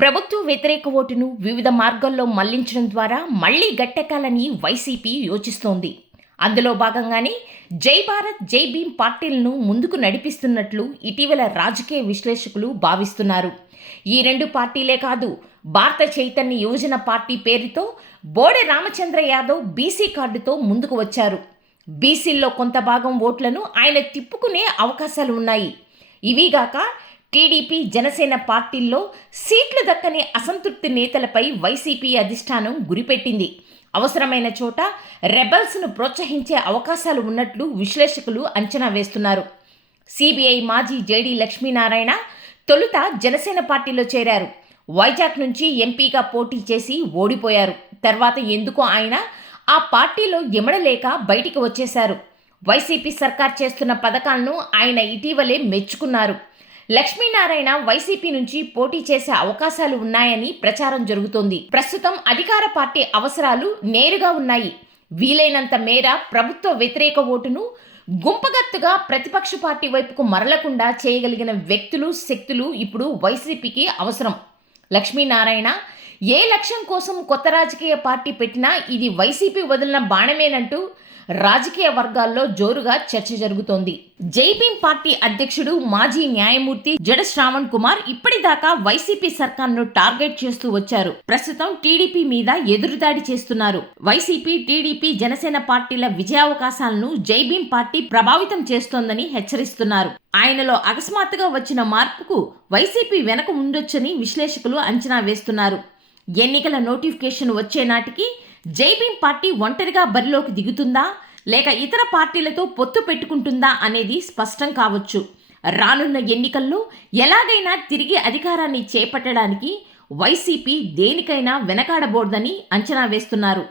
ప్రభుత్వ వ్యతిరేక ఓటును వివిధ మార్గాల్లో మళ్ళించడం ద్వారా మళ్ళీ గట్టెక్కాలని వైసీపీ యోచిస్తోంది. అందులో భాగంగానే జై భారత్ జై భీమ్ పార్టీలను ముందుకు నడిపిస్తున్నట్లు ఇటీవల రాజకీయ విశ్లేషకులు భావిస్తున్నారు. ఈ రెండు పార్టీలే కాదు భారత చైతన్య యువజన పార్టీ పేరుతో బోడె రామచంద్ర యాదవ్ బీసీ కార్డుతో ముందుకు వచ్చారు. బీసీల్లో కొంత భాగం ఓట్లను ఆయన తిప్పుకునే అవకాశాలు ఉన్నాయి. ఇవిగాక టీడీపీ జనసేన పార్టీల్లో సీట్లు దక్కని అసంతృప్తి నేతలపై వైసీపీ అధిష్టానం గురిపెట్టింది. అవసరమైన చోట రెబల్స్ను ప్రోత్సహించే అవకాశాలు ఉన్నట్లు విశ్లేషకులు అంచనా వేస్తున్నారు. సిబిఐ మాజీ జేడీ లక్ష్మీనారాయణ తొలుత జనసేన పార్టీలో చేరారు. వైజాగ్ నుంచి ఎంపీగా పోటీ చేసి ఓడిపోయారు. తర్వాత ఎందుకో ఆయన ఆ పార్టీలో ఎమడలేక బయటికి వచ్చేశారు. వైసీపీ సర్కార్ చేస్తున్న పథకాలను ఆయన ఇటీవలే మెచ్చుకున్నారు. లక్ష్మీనారాయణ వైసీపీ నుంచి పోటీ చేసే అవకాశాలు ఉన్నాయని ప్రచారం జరుగుతోంది. ప్రస్తుతం అధికార పార్టీ అవసరాలు నేరుగా ఉన్నాయి. వీలైనంత మేర ప్రభుత్వ వ్యతిరేక ఓటును గుంపగత్తుగా ప్రతిపక్ష పార్టీ వైపుకు మరలకుండా చేయగలిగిన వ్యక్తులు శక్తులు ఇప్పుడు వైసీపీకి అవసరం. లక్ష్మీనారాయణ ఏ లక్ష్యం కోసం కొత్త రాజకీయ పార్టీ పెట్టినా ఇది వైసీపీ వదిలిన బాణమేనంటూ రాజకీయ వర్గాల్లో జోరుగా చర్చ జరుగుతోంది. జైపీం పార్టీ అధ్యక్షుడు మాజీ న్యాయమూర్తి జడ శ్రావణ్ కుమార్ ఇప్పటిదాకా వైసీపీ సర్కార్ను టార్గెట్ చేస్తూ వచ్చారు. ప్రస్తుతం టీడీపీ మీద ఎదురుదాడి చేస్తున్నారు. వైసీపీ టీడీపీ జనసేన పార్టీల విజయావకాశాలను జైబీం పార్టీ ప్రభావితం చేస్తోందని హెచ్చరిస్తున్నారు. ఆయనలో అకస్మాత్తుగా వచ్చిన మార్పుకు వైసీపీ వెనక ఉండొచ్చని విశ్లేషకులు అంచనా వేస్తున్నారు. ఎన్నికల నోటిఫికేషన్ వచ్చే నాటికి జైబీం పార్టీ ఒంటరిగా బరిలోకి దిగుతుందా? లేక ఇతర పార్టీలతో పొత్తు పెట్టుకుంటుందా అనేది స్పష్టం కావచ్చు. రానున్న ఎన్నికల్లో ఎలాగైనా తిరిగి అధికారాన్ని చేపట్టడానికి వైసీపీ దేనికైనా వెనకాడబోర్దని అంచనా వేస్తున్నారు.